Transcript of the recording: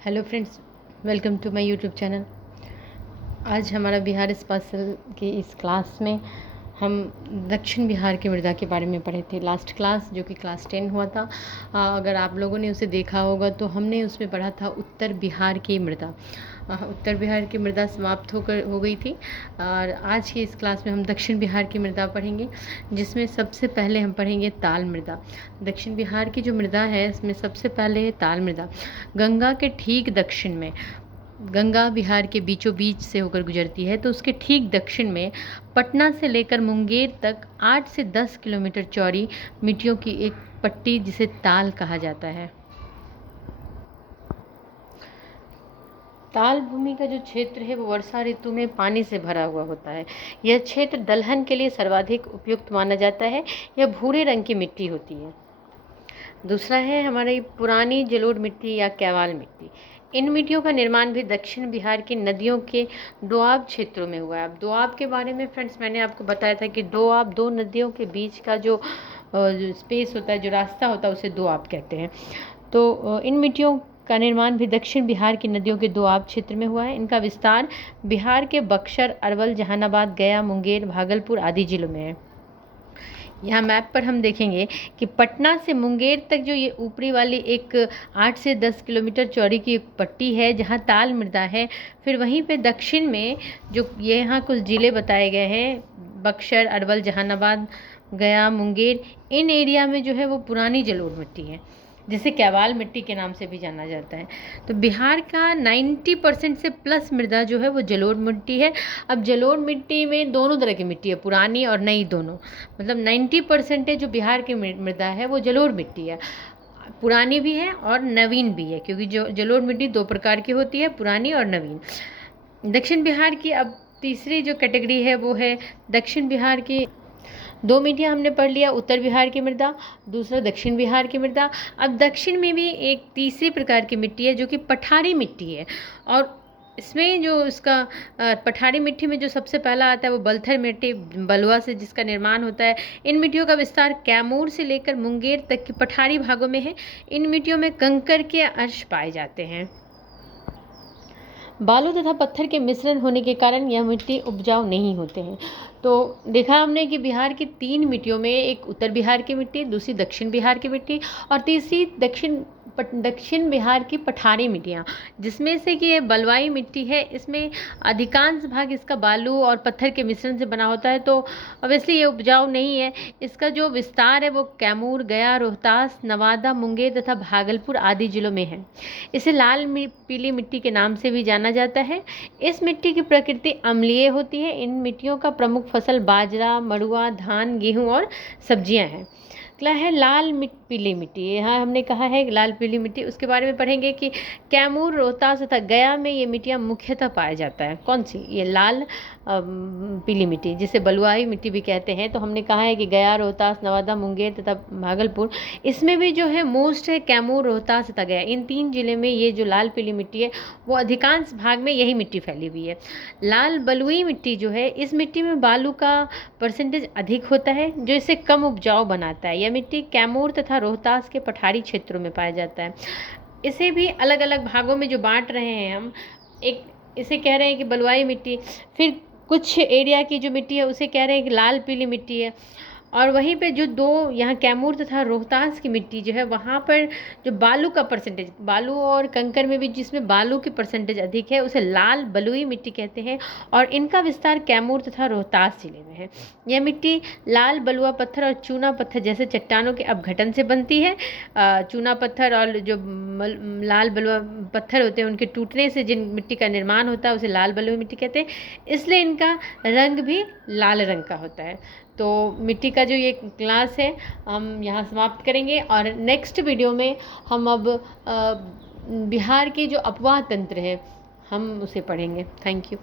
Hello friends, welcome to my YouTube channel. आज हमारा Bihar special की इस क्लास में हम दक्षिण बिहार की मृदा के बारे में पढ़े थे। लास्ट क्लास जो कि क्लास 10 हुआ था, अगर आप लोगों ने उसे देखा होगा तो हमने उसमें पढ़ा था उत्तर बिहार की मृदा। उत्तर बिहार की मृदा समाप्त हो गई थी और आज की इस क्लास में हम दक्षिण बिहार की मृदा पढ़ेंगे, जिसमें सबसे पहले हम पढ़ेंगे ताल मृदा। दक्षिण बिहार की जो मृदा है इसमें सबसे पहले है ताल मृदा। गंगा के ठीक दक्षिण में, गंगा बिहार के बीचों बीच से होकर गुजरती है, तो उसके ठीक दक्षिण में पटना से लेकर मुंगेर तक 8 से 10 किलोमीटर चौड़ी मिट्टियों की एक पट्टी, जिसे ताल कहा जाता है। ताल भूमि का जो क्षेत्र है वो वर्षा ऋतु में पानी से भरा हुआ होता है। यह क्षेत्र दलहन के लिए सर्वाधिक उपयुक्त माना जाता है। यह भूरे रंग की मिट्टी होती है। दूसरा है हमारी पुरानी जलोढ़ मिट्टी या कैवाल मिट्टी। इन मिट्टियों का निर्माण भी दक्षिण बिहार की नदियों के दोआब क्षेत्रों में हुआ है। अब दोआब के बारे में फ्रेंड्स मैंने आपको बताया था कि दोआब, दो नदियों के बीच का जो स्पेस होता है, जो रास्ता होता है, उसे दोआब कहते हैं। तो इन मिट्टियों का निर्माण भी दक्षिण बिहार की नदियों के दोआब क्षेत्र में हुआ है। इनका विस्तार बिहार के बक्सर, अरवल, जहानाबाद, गया, मुंगेर, भागलपुर आदि जिलों में है। यहाँ मैप पर हम देखेंगे कि पटना से मुंगेर तक जो ये ऊपरी वाली एक 8 से 10 किलोमीटर चौड़ी की एक पट्टी है, जहाँ ताल मृदा है। फिर वहीं पे दक्षिण में जो ये यहाँ कुछ ज़िले बताए गए हैं, बक्सर, अरवल, जहानाबाद, गया, मुंगेर, इन एरिया में जो है वो पुरानी जलोढ़ मिट्टी है, जिसे कैवाल मिट्टी के नाम से भी जाना जाता है। तो बिहार का 90% से प्लस मृदा जो है वो जलोढ़ मिट्टी है। अब जलोढ़ मिट्टी में दोनों तरह की मिट्टी है, पुरानी और नई दोनों। मतलब 90% जो बिहार की मृदा है वो जलोढ़ मिट्टी है। पुरानी भी है और नवीन भी है, क्योंकि जो जलोढ़ मिट्टी दो प्रकार की होती है, पुरानी और नवीन। दक्षिण बिहार की अब तीसरी जो कैटेगरी है वो है दक्षिण बिहार की। दो मिट्टियाँ हमने पढ़ लिया, उत्तर बिहार की मृदा, दूसरा दक्षिण बिहार की मृदा। अब दक्षिण में भी एक तीसरी प्रकार की मिट्टी है जो कि पठारी मिट्टी है, और इसमें जो इसका पठारी मिट्टी में जो सबसे पहला आता है वो बलथर मिट्टी, बलुआ से जिसका निर्माण होता है। इन मिट्टियों का विस्तार कैमूर से लेकर मुंगेर तक के पठारी भागों में है। इन मिट्टियों में कंकर के अंश पाए जाते हैं। बालू तथा पत्थर के मिश्रण होने के कारण यह मिट्टी उपजाऊ नहीं होते हैं। तो देखा हमने कि बिहार की 3 मिट्टियों में, एक उत्तर बिहार की मिट्टी, दूसरी दक्षिण बिहार की मिट्टी और तीसरी दक्षिण बिहार की पठारी मिट्टियाँ, जिसमें से कि ये बलुआई मिट्टी है, इसमें अधिकांश भाग इसका बालू और पत्थर के मिश्रण से बना होता है। तो ऑब्वियसली ये उपजाऊ नहीं है। इसका जो विस्तार है वो कैमूर, गया, रोहतास, नवादा, मुंगेर तथा भागलपुर आदि जिलों में है। इसे लाल पीली मिट्टी के नाम से भी जाना जाता है। इस मिट्टी की प्रकृति अम्लीय होती है। इन मिट्टियों का प्रमुख फसल बाजरा, मड़ुआ, धान, गेहूं और सब्जियां हैं। अगला है लाल पीली मिट्टी। यहाँ हमने कहा है लाल पीली मिट्टी, उसके बारे में पढ़ेंगे कि कैमूर, रोहतास तथा गया में ये मिट्टियाँ मुख्यतः पाया जाता है। कौन सी? ये लाल पीली मिट्टी, जिसे बलुआई मिट्टी भी कहते हैं। तो हमने कहा है कि गया, रोहतास, नवादा, मुंगेर तथा भागलपुर, इसमें भी जो है मोस्ट है कैमूर, रोहतास तथा गया। इन 3 जिले में ये जो लाल पीली मिट्टी है वो अधिकांश भाग में यही मिट्टी फैली हुई है। लाल बलुई मिट्टी जो है, इस मिट्टी में बालू का परसेंटेज अधिक होता है, जो इसे कम उपजाऊ बनाता है। यह मिट्टी कैमूर तथा रोहतास के पठारी क्षेत्रों में पाया जाता है। इसे भी अलग अलग भागों में जो बांट रहे हैं हम, एक इसे कह रहे हैं कि बलुआई मिट्टी, फिर कुछ एरिया की जो मिट्टी है उसे कह रहे हैं कि लाल पीली मिट्टी है, और वहीं पे जो दो यहाँ कैमूर तथा रोहतास की मिट्टी जो है, वहाँ पर जो बालू का परसेंटेज, बालू और कंकर में भी जिसमें बालू की परसेंटेज अधिक है, उसे लाल बलुई मिट्टी कहते हैं, और इनका विस्तार कैमूर तथा रोहतास जिले में है। यह मिट्टी लाल बलुआ पत्थर और चूना पत्थर जैसे चट्टानों के अपघटन से बनती है। चूना पत्थर और जो लाल बलुआ पत्थर होते हैं, उनके टूटने से जिन मिट्टी का निर्माण होता है उसे लाल बलुई मिट्टी कहते हैं। इसलिए इनका रंग भी लाल रंग का होता है। तो मिट्टी का जो ये क्लास है हम यहाँ समाप्त करेंगे, और नेक्स्ट वीडियो में हम अब बिहार के जो अपवाह तंत्र है हम उसे पढ़ेंगे। Thank you.